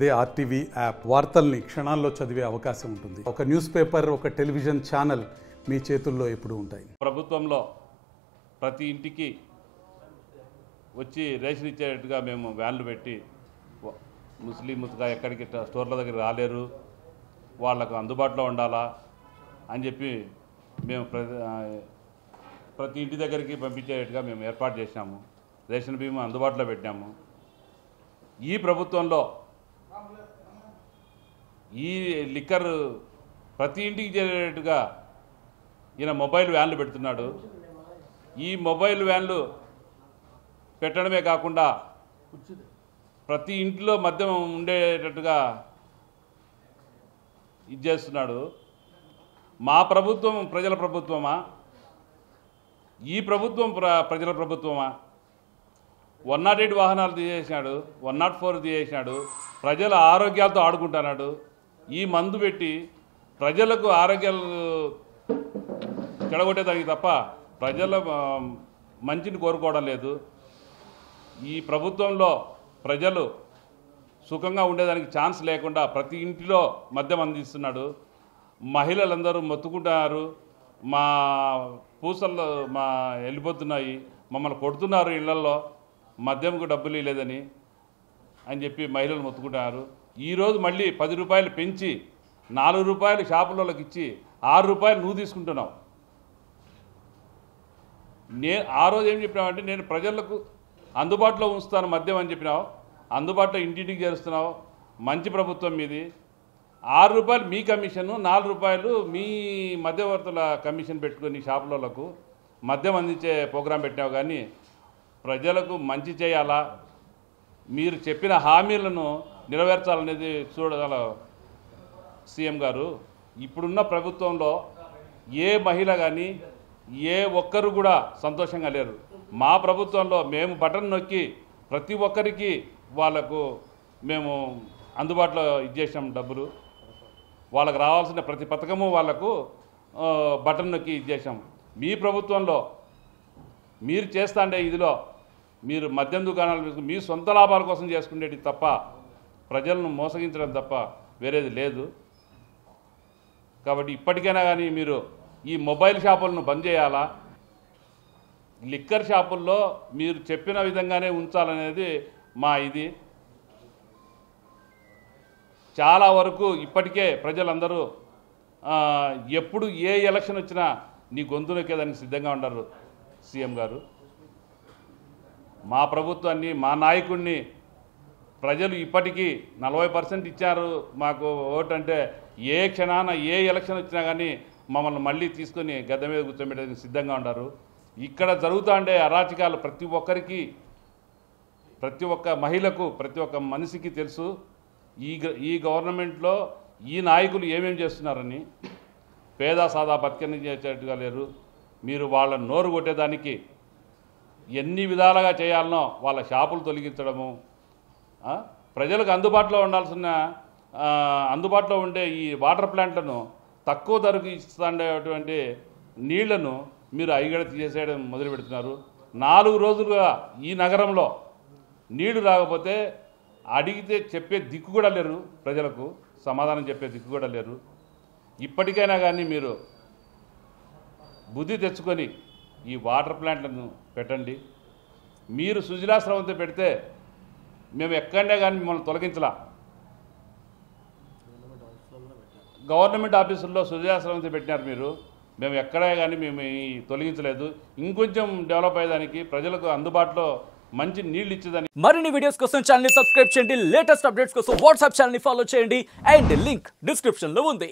అదే RTV app వార్తల్ని క్షణాల్లో చదివే అవకాశం ఉంటుంది. ఒక న్యూస్ పేపర్, ఒక టెలివిజన్ ఛానల్ మీ చేతుల్లో ఎప్పుడూ ఉంటాయి. ప్రభుత్వంలో ప్రతి ఇంటికి వచ్చి రేషన్ ఇచ్చేట్టుగా మేము వ్యాన్లు పెట్టి ముస్లింస్గా ఎక్కడికి స్టోర్ల దగ్గర రాలేరు, వాళ్లకు అందుబాటులో ఉండాలా అని చెప్పి మేము ప్రతి ఇంటి దగ్గరికి పంపించేట్టుగా మేము ఏర్పాటు చేసినాము. రేషన్ బియ్యం అందుబాటులో పెట్టినాము. ఈ ప్రభుత్వంలో ఈ లిక్కర్ ప్రతి ఇంటికి చేరేట్టుగా ఈయన మొబైల్ వ్యాన్లు పెడుతున్నాడు. ఈ మొబైల్ వ్యాన్లు పెట్టడమే కాకుండా ప్రతి ఇంట్లో మద్యం ఉండేటట్టుగా ఇది చేస్తున్నాడు. మా ప్రభుత్వం ప్రజల ప్రభుత్వమా? ఈ ప్రభుత్వం ప్రజల ప్రభుత్వమా? 108 వాహనాలు తీసేసినాడు, 104 తీసేసినాడు, ప్రజల ఆరోగ్యాలతో ఆడుకుంటున్నాడు. ఈ మందు పెట్టి ప్రజలకు ఆరోగ్యాలు చెడగొట్టేదానికి తప్ప ప్రజల మంచిని కోరుకోవడం లేదు. ఈ ప్రభుత్వంలో ప్రజలు సుఖంగా ఉండేదానికి ఛాన్స్ లేకుండా ప్రతి ఇంటిలో మద్యం అందిస్తున్నాడు. మహిళలందరూ మొత్తుకుంటున్నారు, మా పూసల్లో మా వెళ్ళిపోతున్నాయి, మమ్మల్ని కొడుతున్నారు, ఇళ్లలో మద్యంకు డబ్బులు లేదని అని చెప్పి మహిళలు మొత్తుకుంటున్నారు. ఈరోజు మళ్ళీ 10 రూపాయలు పెంచి 4 రూపాయలు షాపులకి ఇచ్చి 6 రూపాయలు నువ్వు తీసుకుంటున్నావు. ఆ రోజు ఏం చెప్పినావు అంటే నేను ప్రజలకు అందుబాటులో ఉంచుతాను మద్యం అని చెప్పినావు. అందుబాటులో ఇంటింటికి చేరుస్తున్నావు. మంచి ప్రభుత్వం మీది. 6 రూపాయలు మీ కమిషను, 4 రూపాయలు మీ మధ్యవర్తుల కమిషన్ పెట్టుకొని షాపులకు మద్యం అందించే ప్రోగ్రాం పెట్టినావు. కానీ ప్రజలకు మంచి చేయాలా, మీరు చెప్పిన హామీలను నెరవేర్చాలనేది చూడాల సీఎం గారు. ఇప్పుడున్న ప్రభుత్వంలో ఏ మహిళ కానీ ఏ ఒక్కరు కూడా సంతోషంగా లేరు. మా ప్రభుత్వంలో మేము బటన్ నొక్కి ప్రతి ఒక్కరికి వాళ్ళకు మేము అందుబాటులో ఇచ్చేసాం డబ్బులు. వాళ్ళకు రావాల్సిన ప్రతి పథకము వాళ్ళకు బటన్ నొక్కి ఇచ్చేసాం. మీ ప్రభుత్వంలో మీరు చేస్తాండే ఇదిలో మీరు మద్యం దుకాణాలు మీ సొంత లాభాల కోసం చేసుకునేది తప్ప ప్రజలను మోసగించడం తప్ప వేరేది లేదు. కాబట్టి ఇప్పటికైనా కానీ మీరు ఈ మొబైల్ షాపులను బంద్ చేయాలా, లిక్కర్ షాపుల్లో మీరు చెప్పిన విధంగానే ఉంచాలనేది మా ఇది. చాలా వరకు ఇప్పటికే ప్రజలందరూ ఎప్పుడు ఏ ఎలక్షన్ వచ్చినా నీ గొంతు నొక్కేదానికి సిద్ధంగా ఉన్నారు సీఎం గారు. మా ప్రభుత్వాన్ని, మా నాయకుడిని ప్రజలు ఇప్పటికీ 40% ఇచ్చారు మాకు ఓటు అంటే ఏ క్షణాన ఏ ఎలక్షన్ వచ్చినా కానీ మమ్మల్ని మళ్ళీ తీసుకొని గద్దె మీద కూర్చోబెట్టడానికి సిద్ధంగా ఉన్నారు. ఇక్కడ జరుగుతూ ఉండే అరాచకాలు ప్రతి ఒక్కరికి, ప్రతి ఒక్క మహిళకు, ప్రతి ఒక్క మనిషికి తెలుసు. ఈ గవర్నమెంట్లో ఈ నాయకులు ఏమేమి చేస్తున్నారని. పేద సాదా బతికని చేసేట్టుగా లేరు. మీరు వాళ్ళ నోరు కొట్టేదానికి ఎన్ని విధాలుగా చేయాలనో వాళ్ళ షాపులు తొలగించడము, ప్రజలకు అందుబాటులో ఉండాల్సిన అందుబాటులో ఉండే ఈ వాటర్ ప్లాంట్లను తక్కువ ధరకు ఇస్తుండేటువంటి నీళ్లను మీరు అయ్యగడ తీసేయడం మొదలు పెడుతున్నారు. 4 రోజులుగా ఈ నగరంలో నీళ్లు రాకపోతే అడిగితే చెప్పే దిక్కు కూడా లేరు, ప్రజలకు సమాధానం చెప్పే దిక్కు కూడా లేరు. ఇప్పటికైనా కానీ మీరు బుద్ధి తెచ్చుకొని ఈ వాటర్ ప్లాంట్లను పెట్టండి. మీరు సుజలా స్రవంతి పెడితే మేము ఎక్కడనే కానీ మిమ్మల్ని తొలగించలా. గవర్నమెంట్ ఆఫీసుల్లో సుజలా స్రవంతి పెట్టినారు మీరు, మేము ఎక్కడే కానీ మేము తొలగించలేదు. ఇంకొంచెం డెవలప్ అయ్యేదానికి ప్రజలకు అందుబాటులో మంచి నీళ్ళు ఇచ్చేదానికి. మరిన్ని వీడియోస్ కోసం ఛానల్ ని సబ్స్క్రైబ్ చేయండి. లేటెస్ట్ అప్డేట్స్ కోసం వాట్సాప్ ఛానల్ ని ఫాలో చేయండి. అండ్ లింక్ డిస్క్రిప్షన్ లో ఉంది.